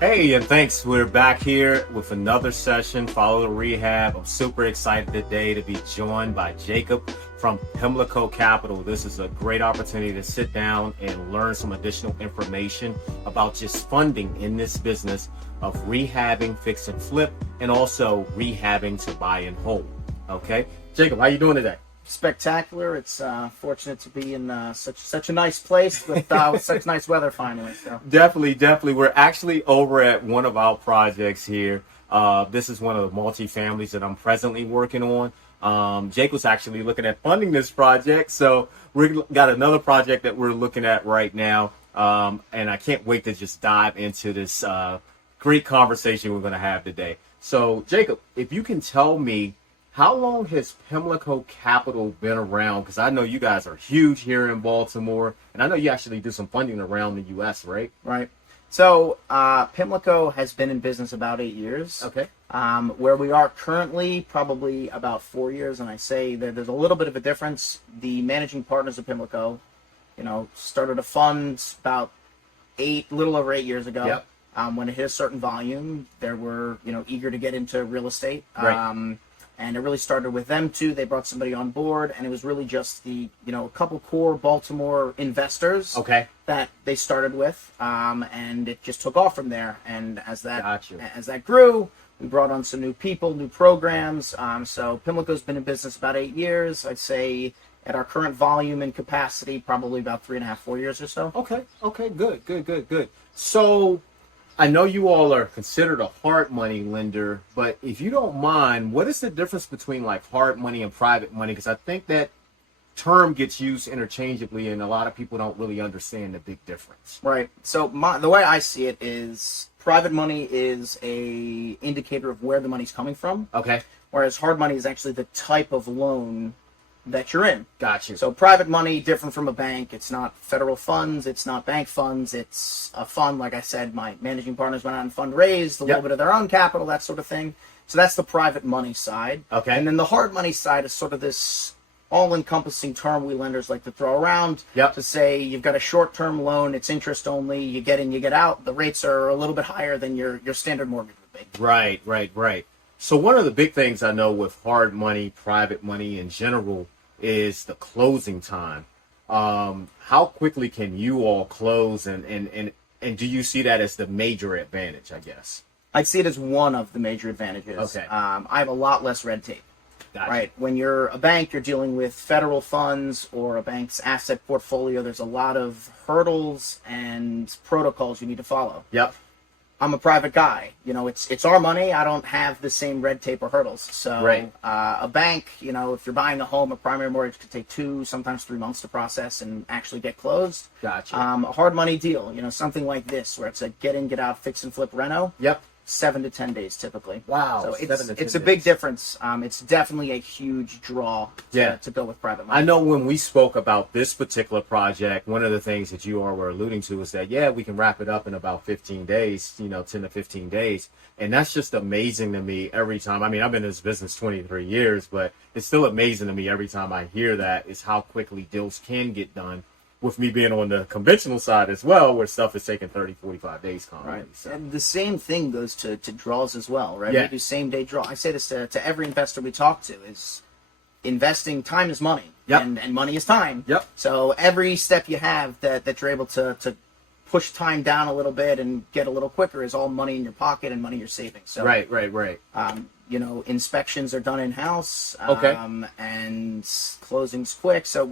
Hey, and thanks. We're back here with another session, Follow the Rehab. I'm super excited today to be joined by Jacob from Pimlico Capital. This is a great opportunity to sit down and learn some additional information about just funding in this business of rehabbing, fix and flip, and also rehabbing to buy and hold. Okay, Jacob, how you doing today? Spectacular. It's fortunate to be in such a nice place with such nice weather finally. So. Definitely. We're actually over at one of our projects here. This is one of the multi-families that I'm presently working on. Jake was actually looking at funding this project, so we've got another project that we're looking at right now, and I can't wait to just dive into this great conversation we're going to have today. So, Jacob, if you can tell me, how long has Pimlico Capital been around? Because I know you guys are huge here in Baltimore, and I know you actually do some funding around the U.S., right? Right. So Pimlico has been in business about 8 years. Okay. Where we are currently, probably about 4 years, and I say that there's a little bit of a difference. The managing partners of Pimlico, started a fund about little over 8 years ago. Yep. When it hit a certain volume, they were, eager to get into real estate. Right. And it really started with them too. They brought somebody on board, and it was really just a couple core Baltimore investors that they started with, and it just took off from there. And as that grew, we brought on some new people, new programs. So Pimlico's been in business about 8 years. I'd say at our current volume and capacity, probably about 3.5, 4 years or so. Okay, good. So, I know you all are considered a hard money lender, but if you don't mind, what is the difference between like hard money and private money? Because I think that term gets used interchangeably, and a lot of people don't really understand the big difference. Right. So the way I see it is private money is a indicator of where the money's coming from. Okay. Whereas hard money is actually the type of loan that you're in. Got you. So private money, different from a bank. It's not federal funds. It's not bank funds. It's a fund. Like I said, my managing partners went out and fundraised a little bit of their own capital, that sort of thing. So that's the private money side. Okay. And then the hard money side is sort of this all-encompassing term we lenders like to throw around to say you've got a short-term loan, it's interest only, you get in, you get out. The rates are a little bit higher than your standard mortgage would be. Right. So one of the big things I know with hard money, private money in general, is the closing time. How quickly can you all close, and do you see that as the major advantage, I guess? I'd see it as one of the major advantages. Okay. I have a lot less red tape. Gotcha. Right. When you're a bank, you're dealing with federal funds or a bank's asset portfolio. There's a lot of hurdles and protocols you need to follow. Yep. I'm a private guy. It's our money. I don't have the same red tape or hurdles. So right. A bank, if you're buying a home, a primary mortgage could take 2, sometimes 3 months to process and actually get closed. Gotcha. A hard money deal, something like this, where it's a get in, get out, fix and flip reno. Yep. 7 to 10 days typically. Wow. So it's a 7 to 10 big days. difference. It's definitely a huge draw to go with private money. I know when we spoke about this particular project, one of the things that you all were alluding to is that, we can wrap it up in about 15 days, 10 to 15 days. And that's just amazing to me every time. I mean, I've been in this business 23 years, but it's still amazing to me every time I hear that is how quickly deals can get done. With me being on the conventional side as well, where stuff is taking 30, 45 days commonly. Right. So. And the same thing goes to draws as well, right? Yeah. We do same day draw. I say this to every investor we talk to is investing time is money. Yep. And money is time. Yep. So every step you have that you're able to push time down a little bit and get a little quicker is all money in your pocket and money you're saving. So Right. Inspections are done in-house. Okay. And closing's quick. So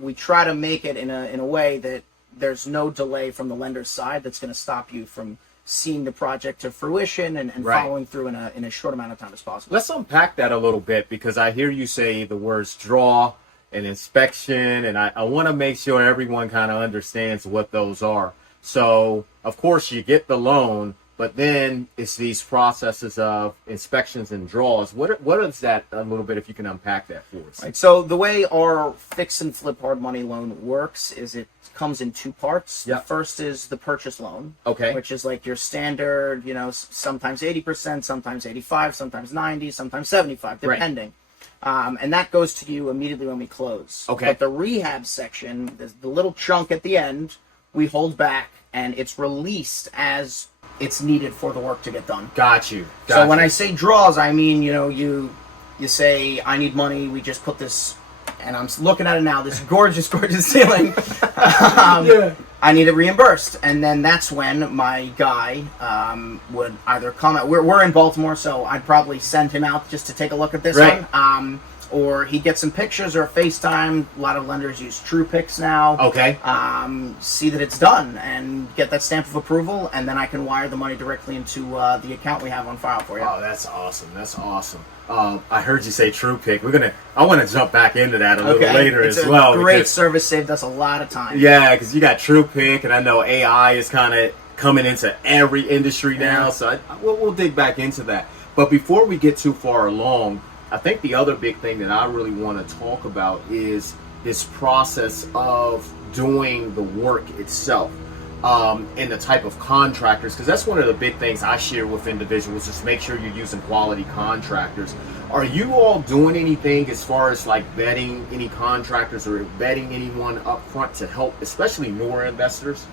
we try to make it in a way that there's no delay from the lender's side that's going to stop you from seeing the project to fruition and following through in a short amount of time as possible. Let's unpack that a little bit, because I hear you say the words draw and inspection, and I want to make sure everyone kind of understands what those are. So, of course, you get the loan, but then it's these processes of inspections and draws. What is that a little bit, if you can unpack that for us? Right. So the way our fix and flip hard money loan works is it comes in 2 parts. Yep. The first is the purchase loan, which is like your standard, sometimes 80%, sometimes 85%, sometimes 90%, sometimes 75%, depending. Right. And that goes to you immediately when we close. Okay. But the rehab section, the little chunk at the end, we hold back and it's released as it's needed for the work to get done. Got you. So when I say draws, I mean, you say, I need money, we just put this, and I'm looking at it now, this gorgeous, gorgeous ceiling. Yeah. I need it reimbursed. And then that's when my guy would either come out. We're in Baltimore, so I'd probably send him out just to take a look at this one. Or he'd get some pictures or FaceTime. A lot of lenders use TruePics now. Okay. See that it's done and get that stamp of approval, and then I can wire the money directly into the account we have on file for you. Oh, that's awesome. That's awesome. I heard you say TruePic. I want to jump back into that a little later as well. It's a great service, saved us a lot of time. Yeah, because you got TruePic, and I know AI is kind of coming into every industry now, so we'll dig back into that. But before we get too far along, I think the other big thing that I really want to talk about is this process of doing the work itself. And the type of contractors, because that's one of the big things I share with individuals, is make sure you're using quality contractors. Are you all doing anything as far as like vetting any contractors or vetting anyone up front to help, especially newer investors,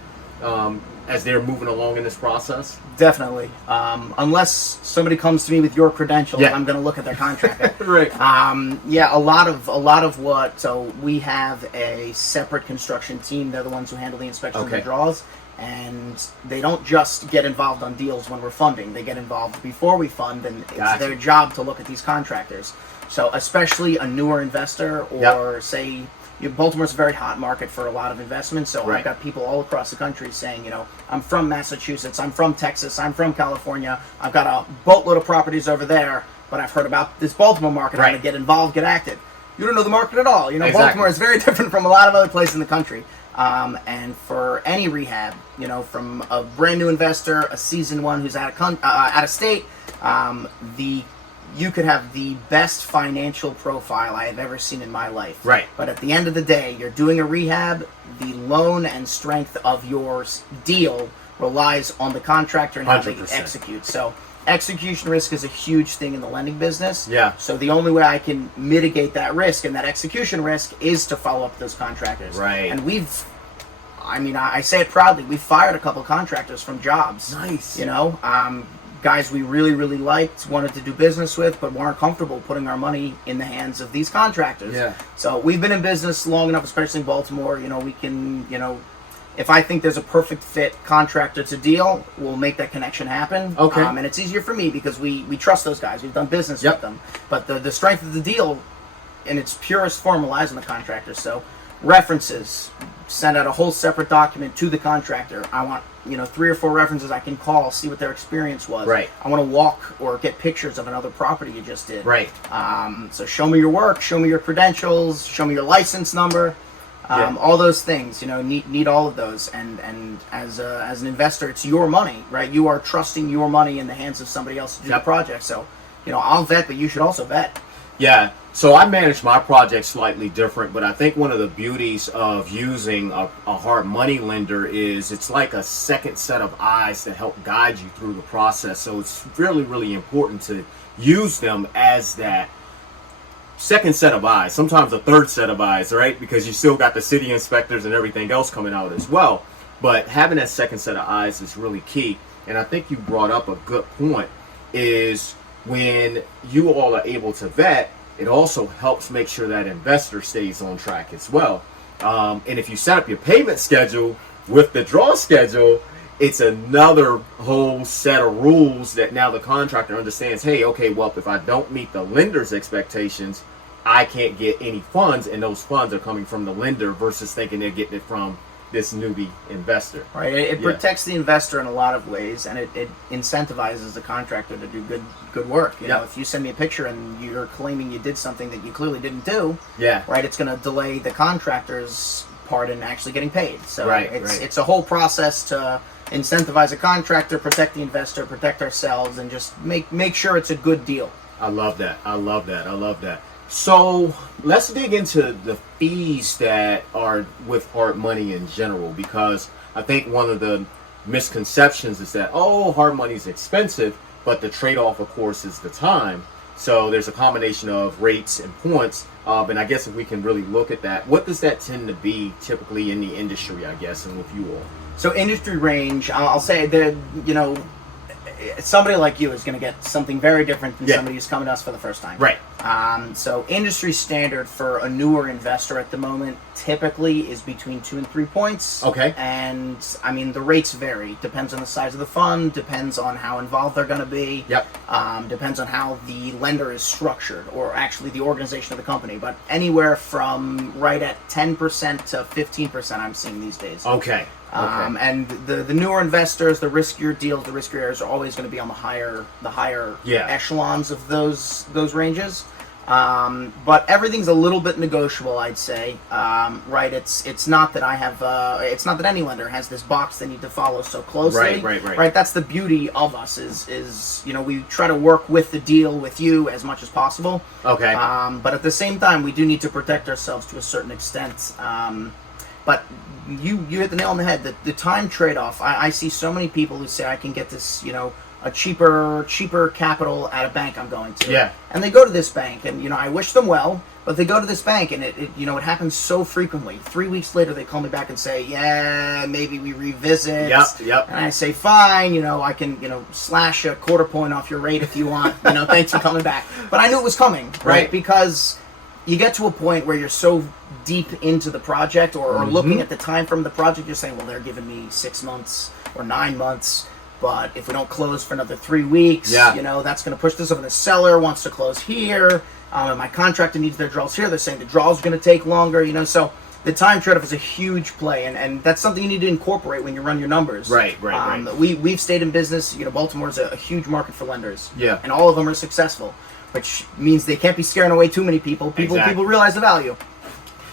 as they're moving along in this process? Definitely. Unless somebody comes to me with your credentials, I'm going to look at their contractor. Right. A lot of what. So we have a separate construction team. They're the ones who handle the inspections and the draws, and they don't just get involved on deals when we're funding. They get involved before we fund, and it's their job to look at these contractors. So especially a newer investor, or say, Baltimore's a very hot market for a lot of investments, so I've got people all across the country saying, I'm from Massachusetts, I'm from Texas, I'm from California, I've got a boatload of properties over there, but I've heard about this Baltimore market, I'm going to get involved, get active. You don't know the market at all. Baltimore is very different from a lot of other places in the country. And for any rehab, from a brand new investor, a seasoned one who's out of state, you could have the best financial profile I have ever seen in my life. Right. But at the end of the day, you're doing a rehab, the loan and strength of your deal relies on the contractor and how they execute. So execution risk is a huge thing in the lending business. Yeah. So the only way I can mitigate that risk and that execution risk is to follow up with those contractors. Right. And I say it proudly, we've fired a couple contractors from jobs. Nice. Guys we really, really liked, wanted to do business with, but weren't comfortable putting our money in the hands of these contractors. Yeah. So we've been in business long enough, especially in Baltimore, we can, if I think there's a perfect fit contractor to deal, we'll make that connection happen. Okay. And it's easier for me because we trust those guys. We've done business with them. But the strength of the deal in its purest form relies on the contractor. So references, send out a whole separate document to the contractor. I want 3 or 4 references I can call, see what their experience was. Right. I want to walk or get pictures of another property you just did. Right. So show me your work, show me your credentials, show me your license number, all those things. Need all of those. And as an investor, it's your money, right? You are trusting your money in the hands of somebody else to do the project. So, I'll vet, but you should also vet. Yeah. So I manage my project slightly different, but I think one of the beauties of using a hard money lender is it's like a second set of eyes that help guide you through the process. So it's really, really important to use them as that second set of eyes, sometimes a third set of eyes, right? Because you still got the city inspectors and everything else coming out as well. But having that second set of eyes is really key. And I think you brought up a good point, is when you all are able to vet, it also helps make sure that investor stays on track as well. And if you set up your payment schedule with the draw schedule, it's another whole set of rules that now the contractor understands, hey, okay, well, if I don't meet the lender's expectations, I can't get any funds, and those funds are coming from the lender versus thinking they're getting it from this newbie investor. Right. It protects the investor in a lot of ways, and it incentivizes the contractor to do good work. If you send me a picture and you're claiming you did something that you clearly didn't do, right, it's going to delay the contractor's part in actually getting paid. So it's a whole process to incentivize a contractor, protect the investor, protect ourselves, and just make sure it's a good deal. I love that. So let's dig into the fees that are with hard money in general, because I think one of the misconceptions is that, hard money is expensive, but the trade-off, of course, is the time. So there's a combination of rates and points. And I guess if we can really look at that, what does that tend to be typically in the industry, I guess, and with you all? So industry range, I'll say that, somebody like you is going to get something very different than somebody who's coming to us for the first time. Right. So industry standard for a newer investor at the moment typically is between 2 and 3 points. Okay. And I mean, the rates vary. Depends on the size of the fund, depends on how involved they're going to be. Yep. Depends on how the lender is structured, or actually the organization of the company. But anywhere from right at 10% to 15% I'm seeing these days. Okay. And the newer investors, the riskier deals, the riskier areas are always going to be on the higher echelons of those ranges. But everything's a little bit negotiable, I'd say. Right? It's not that it's not that any lender has this box they need to follow so closely. Right. That's the beauty of us is we try to work with the deal with you as much as possible. Okay. But at the same time, we do need to protect ourselves to a certain extent. But you hit the nail on the head. The time trade-off. I see so many people who say I can get this, a cheaper capital at a bank I'm going to. Yeah. And they go to this bank, and I wish them well, but they go to this bank, and it happens so frequently. 3 weeks later, they call me back and say, yeah, maybe we revisit. Yep. And I say, fine, I can, slash a quarter point off your rate if you want. Thanks for coming back. But I knew it was coming, right? Because you get to a point where you're so deep into the project or looking at the time from the project, you're saying, well, they're giving me 6 months or 9 months, but if we don't close for another 3 weeks, that's going to push this over. The seller wants to close here, and my contractor needs their draws here. They're saying the draws are going to take longer, so the time trade-off is a huge play, and that's something you need to incorporate when you run your numbers. Right. We've stayed in business. Baltimore's a huge market for lenders. Yeah. And all of them are successful, which means they can't be scaring away too many people. People realize the value.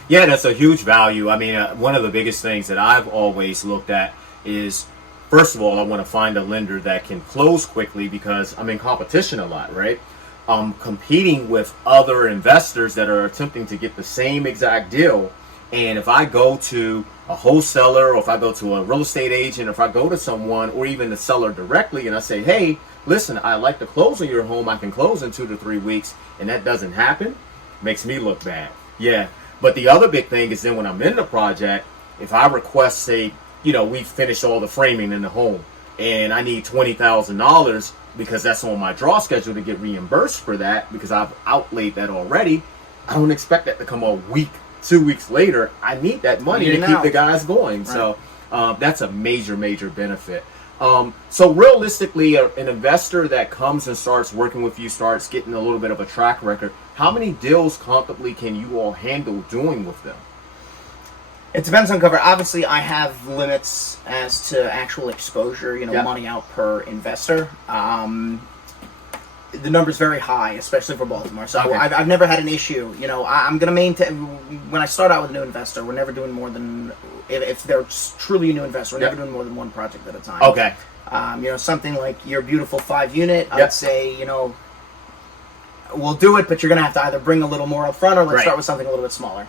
Yeah, that's a huge value. I mean, one of the biggest things that I've always looked at is, first of all, I want to find a lender that can close quickly because I'm in competition a lot, right? I'm competing with other investors that are attempting to get the same exact deal. And if I go to a wholesaler, or if I go to a real estate agent, or if I go to someone, or even the seller directly, and I say, hey, listen, I'd like to close on your home. I can close in 2 to 3 weeks, and that doesn't happen, makes me look bad. Yeah. But the other big thing is then when I'm in the project, if I request, say, we've finished all the framing in the home, and I need $20,000 because that's on my draw schedule to get reimbursed for that because I've outlaid that already, I don't expect that to come a week, 2 weeks later. I need that money to keep the guys going. Right. So that's a major benefit. So realistically, an investor that comes and starts working with you, starts getting a little bit of a track record, how many deals comfortably can you all handle doing with them? It depends on cover. Obviously, I have limits as to actual exposure, money out per investor. The number's very high, especially for Baltimore. So okay. I've never had an issue. I'm going to maintain, when I start out with a new investor, we're never doing more than, if they're truly a new investor, we're never doing more than one project at a time. Okay. Something like your beautiful 5-unit, I'd say, we'll do it, but you're going to have to either bring a little more up front, or let's start with something a little bit smaller,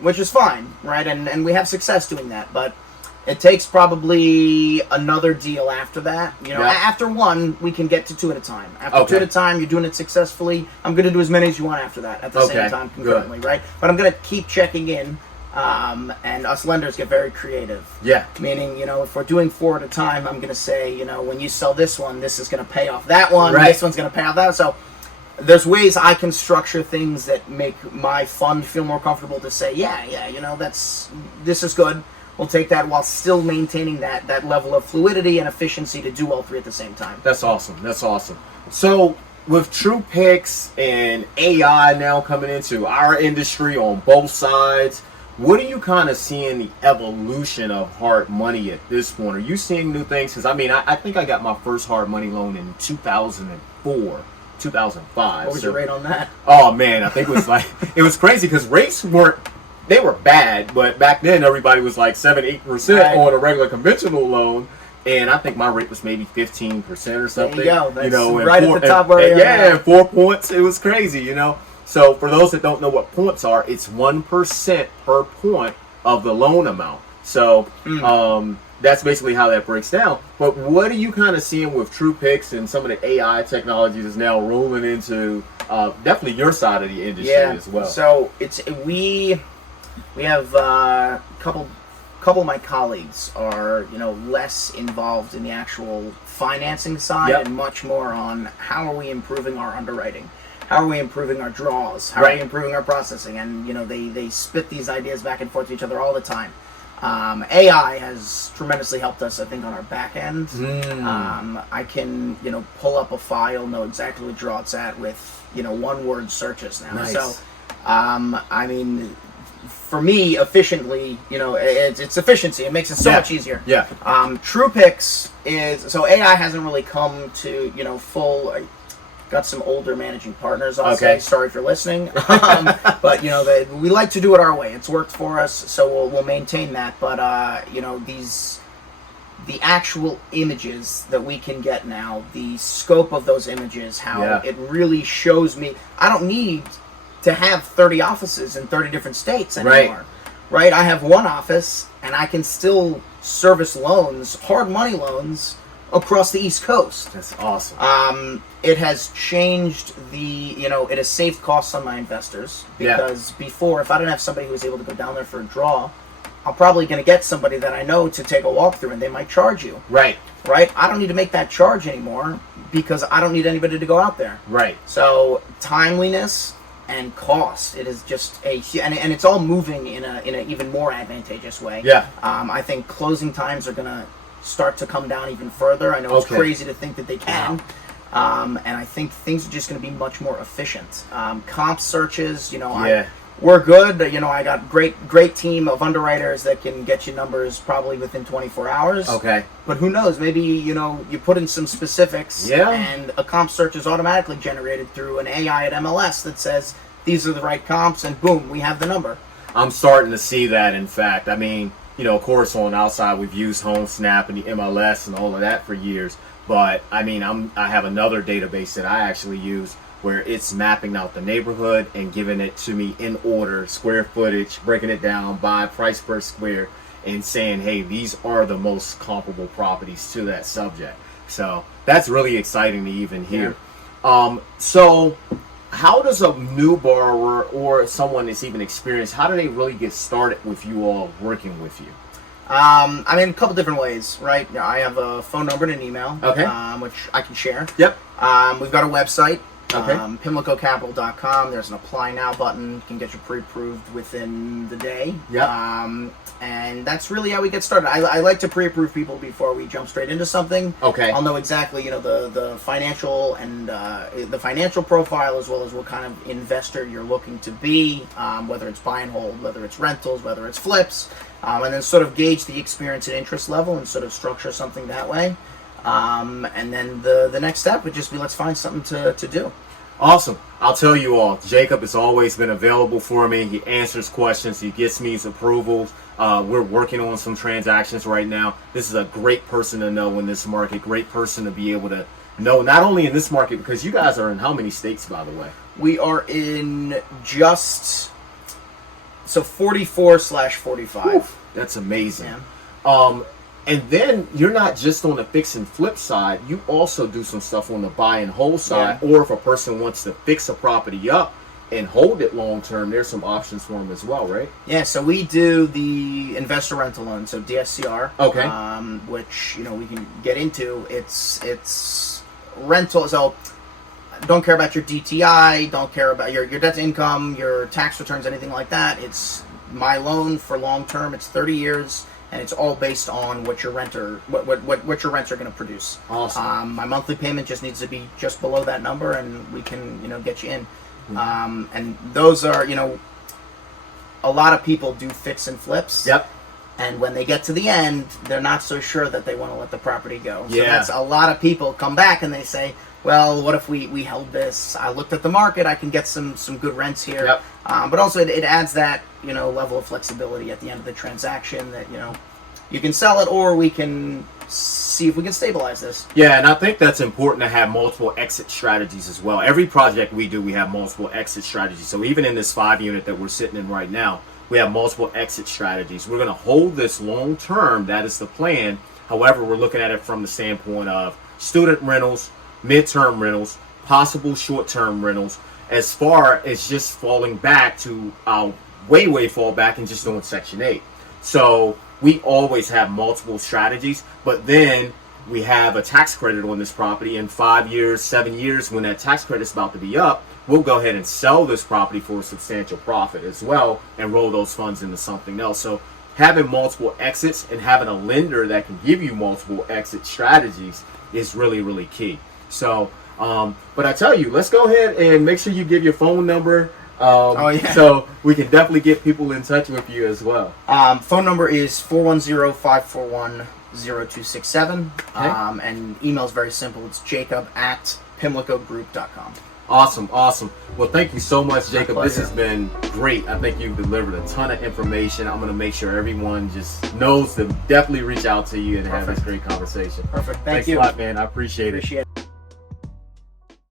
which is fine, right? And we have success doing that, but it takes probably another deal after that. After one, we can get to 2 at a time. After 2 at a time, you're doing it successfully. I'm going to do as many as you want after that at the same time concurrently, right? But I'm going to keep checking in, and us lenders get very creative. Yeah. Meaning, if we're doing 4 at a time, I'm going to say, when you sell this one, this is going to pay off that one. Right. This one's going to pay off that one. So there's ways I can structure things that make my fund feel more comfortable to say, this is good. We'll take that while still maintaining that level of fluidity and efficiency to do all 3 at the same time. That's awesome. So with True Picks and AI now coming into our industry on both sides, what are you kind of seeing the evolution of hard money at this point? Are you seeing new things? Because I think I got my first hard money loan in 2004. 2005. What was your rate on that? Oh man, I think it was it was crazy because rates were bad, but back then everybody was like 7-8% on a regular conventional loan, and I think my rate was maybe 15% or something. There you go. That's and right at the top where we are. And 4 points. It was crazy, So for those that don't know what points are, it's 1% per point of the loan amount. So that's basically how that breaks down. But what are you kind of seeing with True Picks and some of the AI technologies is now rolling into definitely your side of the industry as well? So we have a couple couple of my colleagues are, less involved in the actual financing side and much more on how are we improving our underwriting, how are we improving our draws, how are we improving our processing, and they spit these ideas back and forth to each other all the time. AI has tremendously helped us, I think, on our back end. I can, pull up a file, know exactly what draw it's at with, one-word searches now. Nice. So, I mean, for me, efficiently, it's efficiency. It makes it so much easier. Yeah. TruePix is, so AI hasn't really come to, full. Got some older managing partners, I'll say. Sorry if you're listening. But, we like to do it our way. It's worked for us, so we'll maintain that. But, the actual images that we can get now, the scope of those images, how it really shows me. I don't need to have 30 offices in 30 different states anymore. Right? I have one office, and I can still service loans, hard money loans, across the East Coast. That's awesome. It has changed it has saved costs on my investors, because before, if I didn't have somebody who was able to go down there for a draw, I'm probably going to get somebody that I know to take a walkthrough, and they might charge you. Right? I don't need to make that charge anymore, because I don't need anybody to go out there. So timeliness and cost, it is just and it's all moving in a even more advantageous way. I think closing times are going to start to come down even further. I know it's crazy to think that they can. And I think things are just going to be much more efficient. Comp searches, we're good. I got great team of underwriters that can get you numbers probably within 24 hours. But who knows? Maybe, you put in some specifics and a comp search is automatically generated through an AI at MLS that says these are the right comps, and boom, we have the number. I'm starting to see that, in fact. I mean, of course, on the outside, we've used HomeSnap and the MLS and all of that for years. But, I mean, I have another database that I actually use where it's mapping out the neighborhood and giving it to me in order, square footage, breaking it down by price per square, and saying, hey, these are the most comparable properties to that subject. So that's really exciting to even hear. So how does a new borrower or someone that's even experienced, how do they really get started with you all working with you? I mean, a couple different ways, right? I have a phone number and an email, which I can share. We've got a website, PimlicoCapital.com. There's an apply now button. Can get you pre-approved within the day. And that's really how we get started. I like to pre-approve people before we jump straight into something. I'll know exactly, the financial and the financial profile, as well as what kind of investor you're looking to be, whether it's buy and hold, whether it's rentals, whether it's flips, and then sort of gauge the experience and interest level and sort of structure something that way. And then the next step would just be, let's find something to do. Awesome. I'll tell you all, Jacob has always been available for me. He answers questions. He gets me his approvals. We're working on some transactions right now. This is a great person to know in this market, great person to be able to know, not only in this market, because you guys are in how many states, by the way? We are in just 44/45. That's amazing. And then you're not just on the fix and flip side, you also do some stuff on the buy and hold side. Or if a person wants to fix a property up and hold it long term, there's some options for them as well, right? Yeah, so we do the investor rental loan, so DSCR. Which, we can get into. It's rental, so don't care about your DTI, don't care about your debt to income, your tax returns, anything like that. It's my loan for long term. It's 30 years. And it's all based on what your rents are going to produce. Awesome. My monthly payment just needs to be just below that number, and we can, get you in. And those are, a lot of people do fix and flips. And when they get to the end, they're not so sure that they want to let the property go. So that's a lot of people come back and they say, well, what if we held this? I looked at the market. I can get some good rents here. But also it adds that, level of flexibility at the end of the transaction that, you can sell it, or we can see if we can stabilize this. Yeah, and I think that's important to have multiple exit strategies as well. Every project we do, we have multiple exit strategies. So even in this 5-unit that we're sitting in right now, we have multiple exit strategies. We're going to hold this long term. That is the plan. However, we're looking at it from the standpoint of student rentals, midterm rentals, possible short-term rentals, as far as just falling back to way fall back and just doing Section 8. So we always have multiple strategies, but then we have a tax credit on this property. In 5 years, 7 years, when that tax credit's about to be up, we'll go ahead and sell this property for a substantial profit as well and roll those funds into something else. So having multiple exits and having a lender that can give you multiple exit strategies is really, really key. So, but I tell you, let's go ahead and make sure you give your phone number. So we can definitely get people in touch with you as well. Phone number is 410-541-0267. Okay. And email is very simple. It's jacob@pimlicogroup.com. Awesome. Well, thank you so much, Jacob. My This pleasure. has been great. I think you've delivered a ton of information. I'm going to make sure everyone just knows to definitely reach out to you and have this great conversation. Perfect. Thanks Thank you. a lot, man. I appreciate it. Appreciate it.